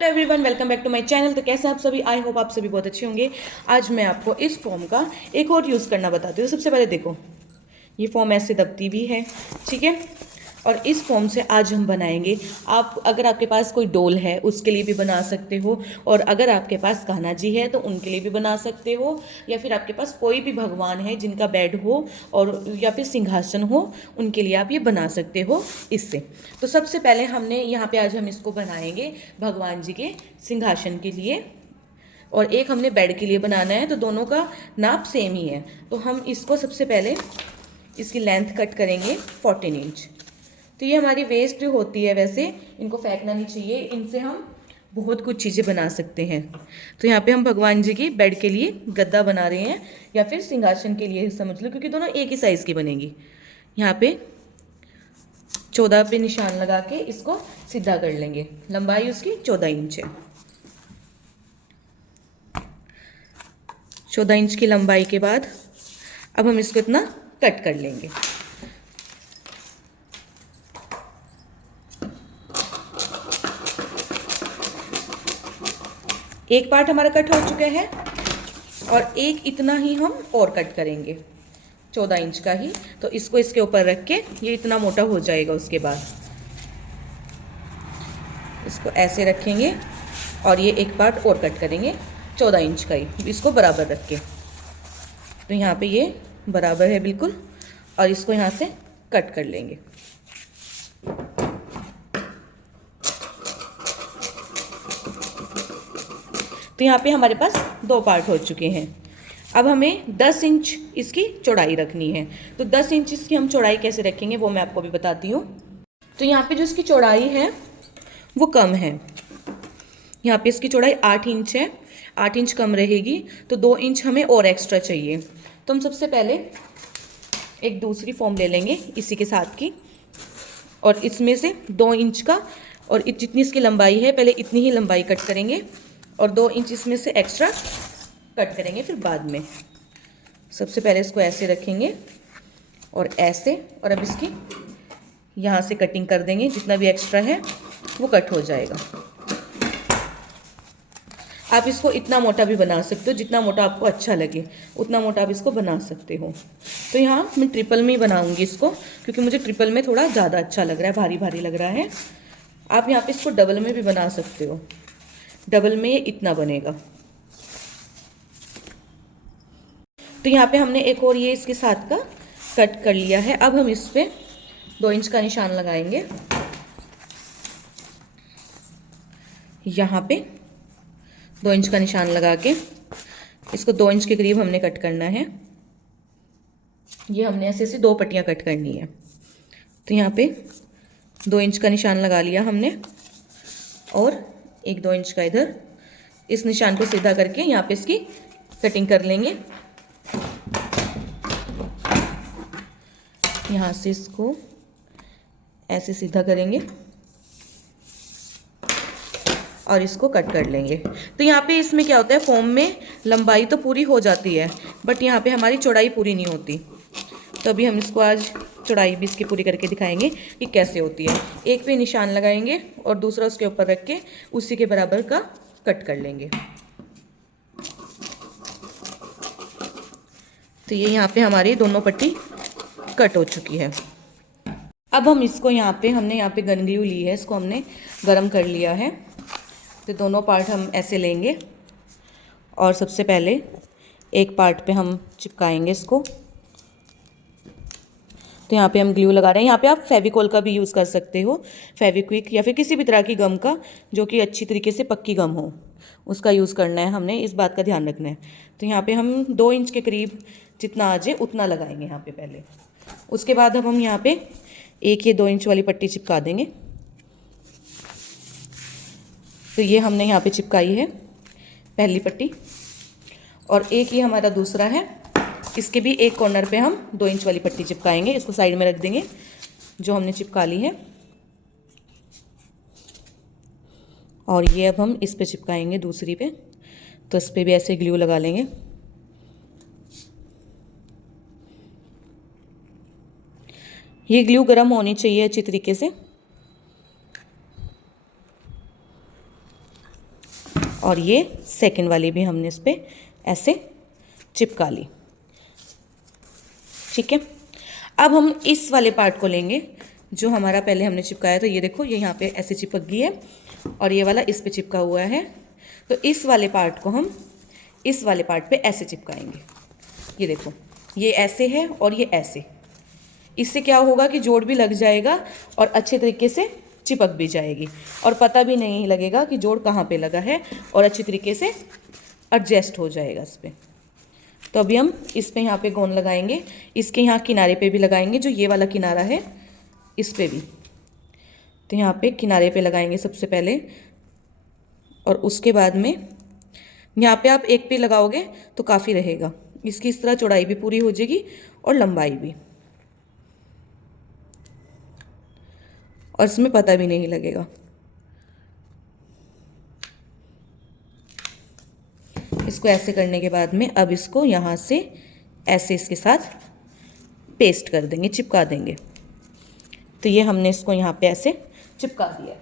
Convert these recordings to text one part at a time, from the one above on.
Everyone, welcome back to my channel. तो कैसे आप सभी? आई होप आप सभी बहुत अच्छे होंगे। आज मैं आपको इस फॉर्म का एक और यूज़ करना बताती हूँ। सबसे पहले देखो, ये फॉर्म ऐसे दबती भी है, ठीक है। और इस फॉर्म से आज हम बनाएंगे, आप अगर आपके पास कोई डोल है उसके लिए भी बना सकते हो, और अगर आपके पास कान्हा जी है तो उनके लिए भी बना सकते हो, या फिर आपके पास कोई भी भगवान है जिनका बेड हो और या फिर सिंहासन हो, उनके लिए आप ये बना सकते हो इससे। तो सबसे पहले हमने यहाँ पे आज हम इसको बनाएंगे भगवान जी के सिंहासन के लिए, और एक हमने बेड के लिए बनाना है, तो दोनों का नाप सेम ही है। तो हम इसको सबसे पहले इसकी लेंथ कट करेंगे 14 इंच। तो ये हमारी वेस्ट होती है, वैसे इनको फेंकना नहीं चाहिए, इनसे हम बहुत कुछ चीज़ें बना सकते हैं। तो यहाँ पे हम भगवान जी की बेड के लिए गद्दा बना रहे हैं, या फिर सिंहासन के लिए समझ लो, क्योंकि दोनों एक ही साइज़ की बनेगी। यहाँ पे 14 पे निशान लगा के इसको सीधा कर लेंगे। लंबाई उसकी 14 इंच है। 14 इंच की लंबाई के बाद अब हम इसको इतना कट कर लेंगे। एक पार्ट हमारा कट हो चुका है, और एक इतना ही हम और कट करेंगे 14 इंच का ही। तो इसको इसके ऊपर रख के ये इतना मोटा हो जाएगा। उसके बाद इसको ऐसे रखेंगे, और ये एक पार्ट और कट करेंगे 14 इंच का ही, इसको बराबर रख के। तो यहाँ पे ये बराबर है बिल्कुल, और इसको यहाँ से कट कर लेंगे। तो यहाँ पे हमारे पास दो पार्ट हो चुके हैं। अब हमें 10 इंच इसकी चौड़ाई रखनी है। तो 10 इंच इसकी हम चौड़ाई कैसे रखेंगे वो मैं आपको भी बताती हूँ। तो यहाँ पे जो इसकी चौड़ाई है वो कम है। यहाँ पे इसकी चौड़ाई 8 इंच है, 8 इंच कम रहेगी, तो 2 इंच हमें और एक्स्ट्रा चाहिए। तो हम सबसे पहले एक दूसरी फॉर्म ले लेंगे इसी के साथ की, और इसमें से 2 इंच का, और जितनी इसकी लंबाई है पहले इतनी ही लंबाई कट करेंगे, और 2 इंच इसमें से एक्स्ट्रा कट करेंगे फिर बाद में। सबसे पहले इसको ऐसे रखेंगे और ऐसे, और अब इसकी यहाँ से कटिंग कर देंगे, जितना भी एक्स्ट्रा है वो कट हो जाएगा। आप इसको इतना मोटा भी बना सकते हो, जितना मोटा आपको अच्छा लगे उतना मोटा आप इसको बना सकते हो। तो यहाँ मैं ट्रिपल में ही बनाऊंगी इसको, क्योंकि मुझे ट्रिपल में थोड़ा ज़्यादा अच्छा लग रहा है, भारी भारी लग रहा है। आप यहाँ पे इसको डबल में भी बना सकते हो, डबल में ये इतना बनेगा। तो यहाँ पे हमने एक और ये इसके साथ का कट कर लिया है। अब हम इस पर 2 इंच का निशान लगाएंगे। यहाँ पे 2 इंच का निशान लगा के इसको 2 इंच के करीब हमने कट करना है। ये हमने ऐसे ऐसे 2 पट्टियाँ कट करनी है। तो यहाँ पे 2 इंच का निशान लगा लिया हमने, और एक 2 इंच का इधर। इस निशान को सीधा करके यहाँ पे इसकी कटिंग कर लेंगे। यहाँ से इसको ऐसे सीधा करेंगे और इसको कट कर लेंगे। तो यहाँ पे इसमें क्या होता है, फॉर्म में लंबाई तो पूरी हो जाती है, बट यहाँ पे हमारी चौड़ाई पूरी नहीं होती। तो अभी हम इसको आज चौड़ाई भी इसकी पूरी करके दिखाएंगे कि कैसे होती है। एक पे निशान लगाएंगे और दूसरा उसके ऊपर रख के उसी के बराबर का कट कर लेंगे। तो ये यहाँ पे हमारी दोनों पट्टी कट हो चुकी है। अब हम इसको हमने यहाँ पे गन ग्लू ली है, इसको हमने गरम कर लिया है। तो दोनों पार्ट हम ऐसे लेंगे, और सबसे पहले एक पार्ट पे हम चिपकाएंगे इसको। तो यहाँ पे हम ग्लू लगा रहे हैं। यहाँ पे आप फेविकोल का भी यूज़ कर सकते हो, फेविक्विक या फिर किसी भी तरह की गम का, जो कि अच्छी तरीके से पक्की गम हो, उसका यूज़ करना है हमने, इस बात का ध्यान रखना है। तो यहाँ पे हम 2 इंच के करीब जितना आ जाए उतना लगाएंगे यहाँ पे पहले। उसके बाद अब हम यहाँ पे एक ये 2 इंच वाली पट्टी चिपका देंगे। तो ये हमने यहाँ पे चिपकाई है पहली पट्टी, और एक ये हमारा दूसरा है, इसके भी एक कॉर्नर पे हम 2 इंच वाली पट्टी चिपकाएंगे। इसको साइड में रख देंगे जो हमने चिपका ली है, और ये अब हम इस पे चिपकाएंगे दूसरी पे। तो इस पे भी ऐसे ग्लू लगा लेंगे। ये ग्लू गर्म होनी चाहिए अच्छी तरीके से। और ये सेकंड वाली भी हमने इस पर ऐसे चिपका ली। ठीक है, अब हम इस वाले पार्ट को लेंगे जो हमारा पहले हमने चिपकाया था। ये देखो, ये यहाँ पे ऐसे चिपक गई है और ये वाला इस पे चिपका हुआ है। तो इस वाले पार्ट को हम इस वाले पार्ट पे ऐसे चिपकाएंगे। ये देखो, ये ऐसे है और ये ऐसे। इससे क्या होगा कि जोड़ भी लग जाएगा और अच्छे तरीके से चिपक भी जाएगी और पता भी नहीं लगेगा कि जोड़ कहाँ पे लगा है और अच्छी तरीके से एडजस्ट हो जाएगा इस पर। तो अभी हम इस पे यहाँ पे गोंद लगाएंगे, इसके यहाँ किनारे पे भी लगाएंगे, जो ये वाला किनारा है इस पे भी। तो यहाँ पे किनारे पे लगाएंगे सबसे पहले और उसके बाद में यहाँ पे आप एक पे लगाओगे तो काफ़ी रहेगा। इसकी इस तरह चौड़ाई भी पूरी हो जाएगी और लंबाई भी, और इसमें पता भी नहीं लगेगा। इसको ऐसे करने के बाद में अब इसको यहाँ से ऐसे इसके साथ पेस्ट कर देंगे, चिपका देंगे। तो ये हमने इसको यहाँ पे ऐसे चिपका दिया।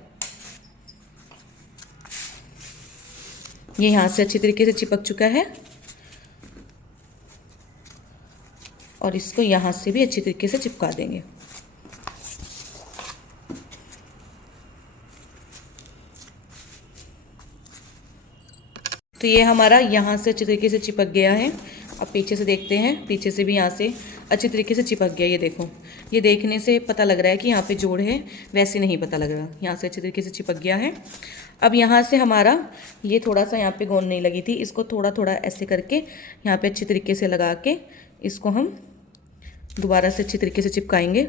ये यहाँ से अच्छी तरीके से चिपक चुका है और इसको यहाँ से भी अच्छी तरीके से चिपका देंगे। तो ये हमारा यहाँ से अच्छी तरीके से चिपक गया है। अब पीछे से देखते हैं, पीछे से भी यहाँ से अच्छी तरीके से चिपक गया। ये देखो, ये देखने से पता लग रहा है कि यहाँ पे जोड़ है, वैसे नहीं पता लग रहा। यहाँ से अच्छी तरीके से चिपक गया है। अब यहाँ से हमारा ये थोड़ा सा यहाँ पे गोंद नहीं लगी थी, इसको थोड़ा थोड़ा ऐसे करके यहाँ पे अच्छी तरीके से लगा के इसको हम दोबारा से अच्छी तरीके से चिपकाएंगे।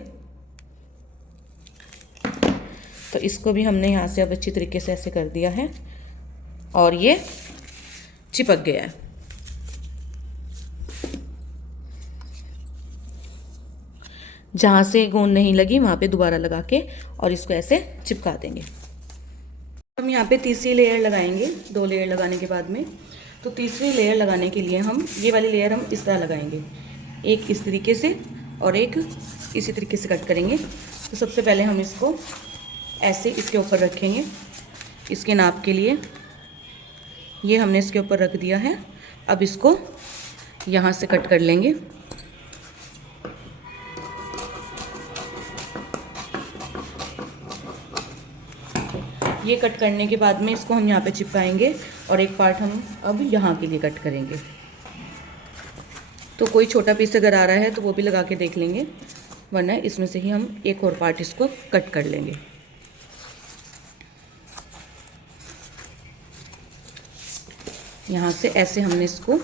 तो इसको भी हमने यहाँ से अब अच्छी तरीके से ऐसे कर दिया है और ये चिपक गया है। जहाँ से गोंद नहीं लगी वहाँ पे दोबारा लगा के और इसको ऐसे चिपका देंगे। हम यहाँ पे तीसरी लेयर लगाएंगे 2 लेयर लगाने के बाद में। तो तीसरी लेयर लगाने के लिए हम ये वाली लेयर हम इस तरह लगाएंगे, एक इस तरीके से और एक इसी तरीके से कट करेंगे। तो सबसे पहले हम इसको ऐसे इसके ऊपर रखेंगे इसके नाप के लिए। ये हमने इसके ऊपर रख दिया है। अब इसको यहाँ से कट कर लेंगे। ये कट करने के बाद में इसको हम यहाँ पे चिपकाएंगे और एक पार्ट हम अब यहाँ के लिए कट करेंगे। तो कोई छोटा पीस अगर आ रहा है तो वो भी लगा के देख लेंगे, वरना इसमें से ही हम एक और पार्ट इसको कट कर लेंगे। यहाँ से ऐसे हमने इसको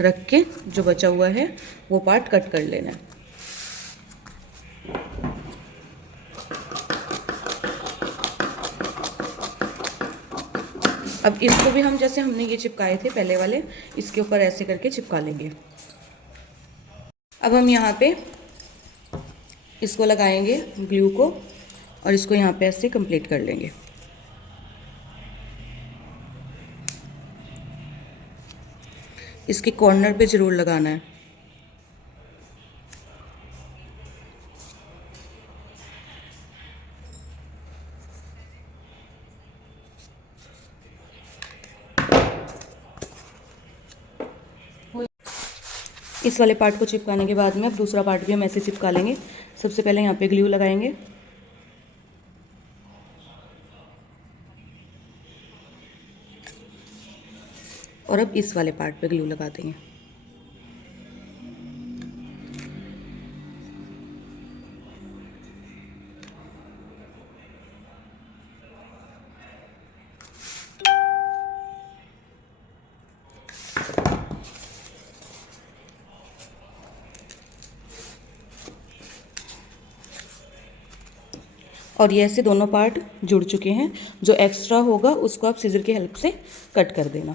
रख के जो बचा हुआ है वो पार्ट कट कर लेना है। अब इसको भी हम जैसे हमने ये चिपकाए थे पहले वाले, इसके ऊपर ऐसे करके चिपका लेंगे। अब हम यहाँ पे इसको लगाएंगे ग्लू को और इसको यहाँ पे ऐसे कंप्लीट कर लेंगे। इसके कॉर्नर पे ज़रूर लगाना है। इस वाले पार्ट को चिपकाने के बाद में अब दूसरा पार्ट भी हम ऐसे चिपका लेंगे। सबसे पहले यहाँ पे ग्लू लगाएंगे और अब इस वाले पार्ट पे ग्लू लगा देंगे। और ये ऐसे दोनों पार्ट जुड़ चुके हैं। जो एक्स्ट्रा होगा उसको आप सीजर की हेल्प से कट कर देना।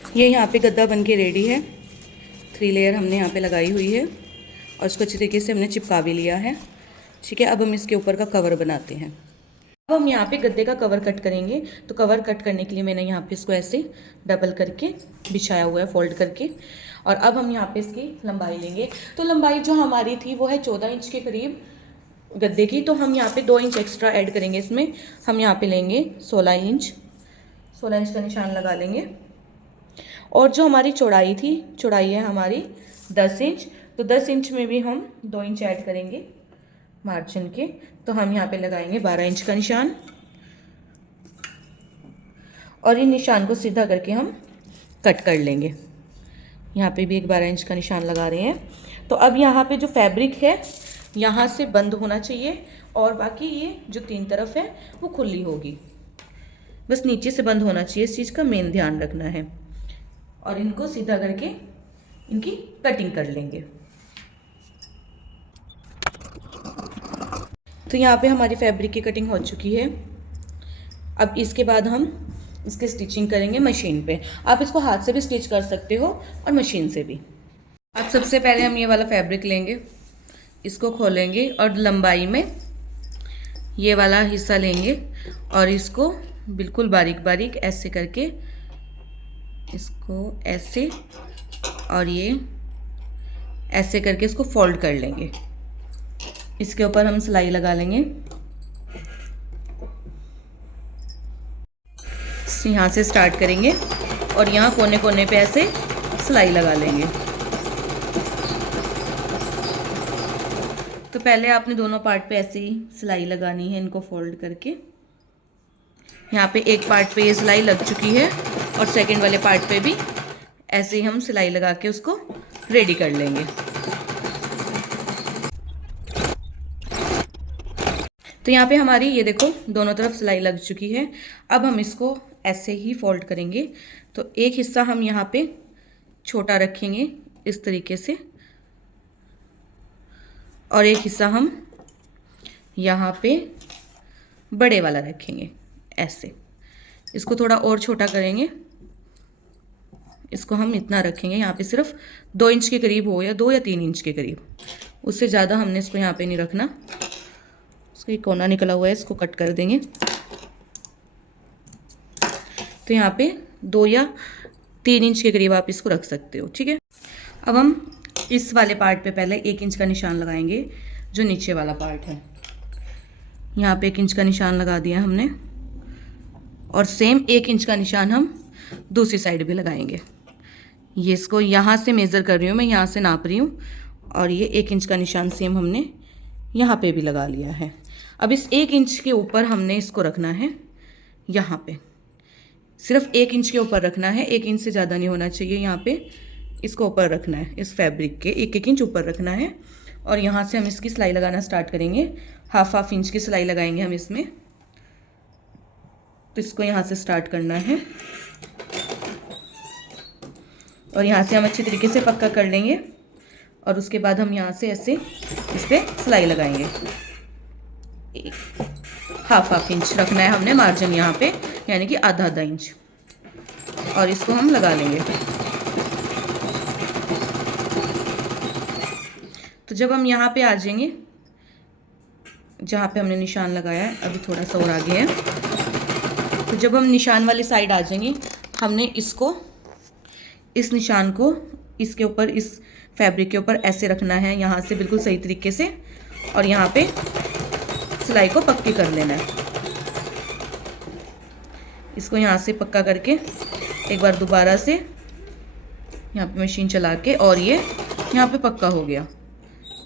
ये यहाँ पे गद्दा बन के रेडी है। 3 लेयर हमने यहाँ पे लगाई हुई है और इसको अच्छी तरीके से हमने चिपका भी लिया है। ठीक है, अब हम इसके ऊपर का कवर बनाते हैं। अब हम यहाँ पे गद्दे का कवर कट करेंगे। तो कवर कट करने के लिए मैंने यहाँ पे इसको ऐसे डबल करके बिछाया हुआ है, फोल्ड करके। और अब हम यहाँ पे इसकी लंबाई लेंगे। तो लंबाई जो हमारी थी वो है 14 इंच के करीब गद्दे की। तो हम यहाँ पे 2 इंच एक्स्ट्रा ऐड करेंगे इसमें। हम यहाँ पे लेंगे 16 इंच 16 इंच का निशान लगा लेंगे। और जो हमारी चौड़ाई थी, चौड़ाई है हमारी 10 इंच, तो 10 इंच में भी हम 2 इंच ऐड करेंगे मार्जिन के, तो हम यहाँ पे लगाएंगे 12 इंच का निशान। और इन निशान को सीधा करके हम कट कर लेंगे। यहाँ पे भी एक 12 इंच का निशान लगा रहे हैं। तो अब यहाँ पे जो फैब्रिक है यहाँ से बंद होना चाहिए और बाकी ये जो 3 तरफ है वो खुली होगी, बस नीचे से बंद होना चाहिए, इस चीज़ का मेन ध्यान रखना है। और इनको सीधा करके इनकी कटिंग कर लेंगे। तो यहाँ पे हमारी फैब्रिक की कटिंग हो चुकी है। अब इसके बाद हम इसकी स्टिचिंग करेंगे मशीन पे। आप इसको हाथ से भी स्टिच कर सकते हो और मशीन से भी। अब सबसे पहले हम ये वाला फैब्रिक लेंगे, इसको खोलेंगे और लंबाई में ये वाला हिस्सा लेंगे और इसको बिल्कुल बारीक बारीक ऐसे करके इसको ऐसे और ये ऐसे करके इसको फोल्ड कर लेंगे। इसके ऊपर हम सिलाई लगा लेंगे। यहाँ से स्टार्ट करेंगे और यहाँ कोने कोने पे ऐसे सिलाई लगा लेंगे। तो पहले आपने दोनों पार्ट पे ऐसे ही सिलाई लगानी है, इनको फोल्ड करके। यहाँ पे एक पार्ट पे ये सिलाई लग चुकी है और सेकंड वाले पार्ट पे भी ऐसे ही हम सिलाई लगा के उसको रेडी कर लेंगे। तो यहाँ पे हमारी ये देखो दोनों तरफ सिलाई लग चुकी है। अब हम इसको ऐसे ही फोल्ड करेंगे। तो एक हिस्सा हम यहाँ पे छोटा रखेंगे इस तरीके से और एक हिस्सा हम यहाँ पे बड़े वाला रखेंगे ऐसे। इसको थोड़ा और छोटा करेंगे, इसको हम इतना रखेंगे यहाँ पे सिर्फ 2 इंच के करीब हो या 2 या 3 इंच के करीब, उससे ज़्यादा हमने इसको यहाँ पे नहीं रखना। इसका एक कोना निकला हुआ है, इसको कट कर देंगे। तो यहाँ पे 2 या 3 इंच के करीब आप इसको रख सकते हो, ठीक है। अब हम इस वाले पार्ट पे पहले 1 इंच का निशान लगाएंगे, जो नीचे वाला पार्ट है। यहाँ पे 1 इंच का निशान लगा दिया हमने और सेम 1 इंच का निशान हम दूसरी साइड भी लगाएंगे। ये इसको यहाँ से मेज़र कर रही हूँ मैं, यहाँ से नाप रही हूँ और ये 1 इंच का निशान सेम हमने यहाँ पे भी लगा लिया है। अब इस 1 इंच के ऊपर हमने इसको रखना है, यहाँ पे सिर्फ 1 इंच के ऊपर रखना है, 1 इंच से ज़्यादा नहीं होना चाहिए। यहाँ पे इसको ऊपर रखना है, इस फैब्रिक के 1-1 इंच ऊपर रखना है और यहाँ से हम इसकी सिलाई लगाना स्टार्ट करेंगे। हाफ इंच की सिलाई लगाएंगे हम इसमें। तो इसको यहाँ से स्टार्ट करना है और यहाँ से हम अच्छी तरीके से पक्का कर लेंगे और उसके बाद हम यहाँ से ऐसे इस पर सिलाई लगाएंगे। हाफ इंच रखना है हमने मार्जिन यहाँ पे, यानी कि आधा इंच, और इसको हम लगा लेंगे। तो जब हम यहाँ पे आ जाएंगे जहाँ पे हमने निशान लगाया है, अभी थोड़ा सा और आगे है, तो जब हम निशान वाली साइड आ जाएंगे, हमने इसको इस निशान को इसके ऊपर, इस फैब्रिक के ऊपर ऐसे रखना है यहाँ से बिल्कुल सही तरीके से और यहाँ पे सिलाई को पक्की कर लेना है। इसको यहाँ से पक्का करके एक बार दोबारा से यहाँ पे मशीन चला के, और ये यहाँ पे पक्का हो गया।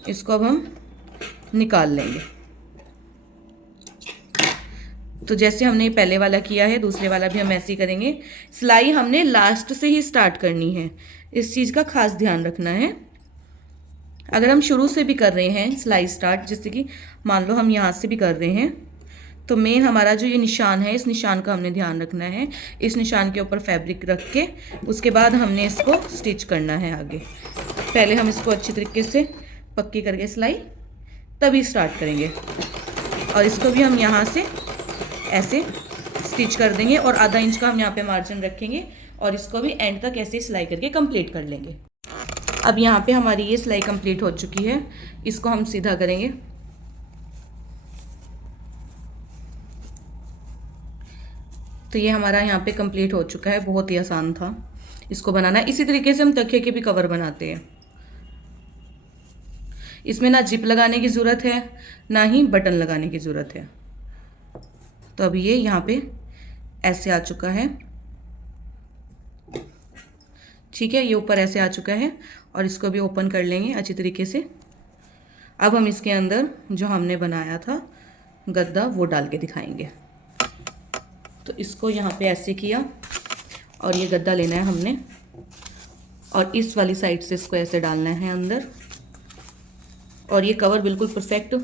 इसको अब हम निकाल लेंगे। तो जैसे हमने पहले वाला किया है, दूसरे वाला भी हम ऐसे ही करेंगे। सिलाई हमने लास्ट से ही स्टार्ट करनी है, इस चीज़ का खास ध्यान रखना है। अगर हम शुरू से भी कर रहे हैं सिलाई स्टार्ट, जैसे कि मान लो हम यहाँ से भी कर रहे हैं, तो मेन हमारा जो ये निशान है, इस निशान का हमने ध्यान रखना है। इस निशान के ऊपर फैब्रिक रख के उसके बाद हमने इसको स्टिच करना है आगे। पहले हम इसको अच्छी तरीके से पक्की करके सिलाई तभी स्टार्ट करेंगे और इसको भी हम यहाँ से ऐसे स्टिच कर देंगे और आधा इंच का हम यहाँ पे मार्जिन रखेंगे और इसको भी एंड तक ऐसे सिलाई करके कंप्लीट कर लेंगे। अब यहाँ पे हमारी ये सिलाई कंप्लीट हो चुकी है, इसको हम सीधा करेंगे। तो ये हमारा यहाँ पे कंप्लीट हो चुका है, बहुत ही आसान था इसको बनाना। इसी तरीके से हम तकिए के भी कवर बनाते हैं। इसमें ना जिप लगाने की ज़रूरत है, ना ही बटन लगाने की ज़रूरत है। तो अब ये यहाँ पे ऐसे आ चुका है, ठीक है। ये ऊपर ऐसे आ चुका है और इसको भी ओपन कर लेंगे अच्छी तरीके से। अब हम इसके अंदर जो हमने बनाया था गद्दा वो डाल के दिखाएंगे। तो इसको यहाँ पे ऐसे किया और ये गद्दा लेना है हमने और इस वाली साइड से इसको ऐसे डालना है अंदर। और ये कवर बिल्कुल परफेक्ट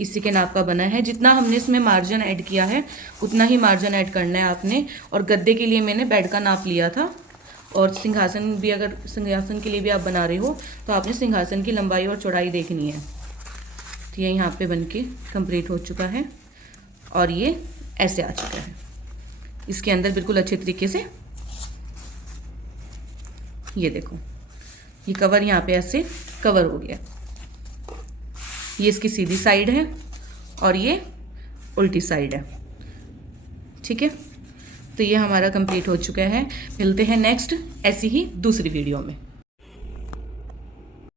इसी के नाप का बना है। जितना हमने इसमें मार्जिन ऐड किया है उतना ही मार्जिन ऐड करना है आपने। और गद्दे के लिए मैंने बेड का नाप लिया था और सिंहासन भी, अगर सिंहासन के लिए भी आप बना रहे हो तो आपने सिंहासन की लंबाई और चौड़ाई देखनी है। तो ये यहाँ पे बनके कंप्लीट हो चुका है और ये ऐसे आ चुका है। इसके अंदर बिल्कुल अच्छे तरीके से ये देखो, ये कवर यहाँ पे ऐसे कवर हो गया। ये इसकी सीधी साइड है और ये उल्टी साइड है, ठीक है। तो ये हमारा कंप्लीट हो चुका है। मिलते हैं नेक्स्ट ऐसी ही दूसरी वीडियो में।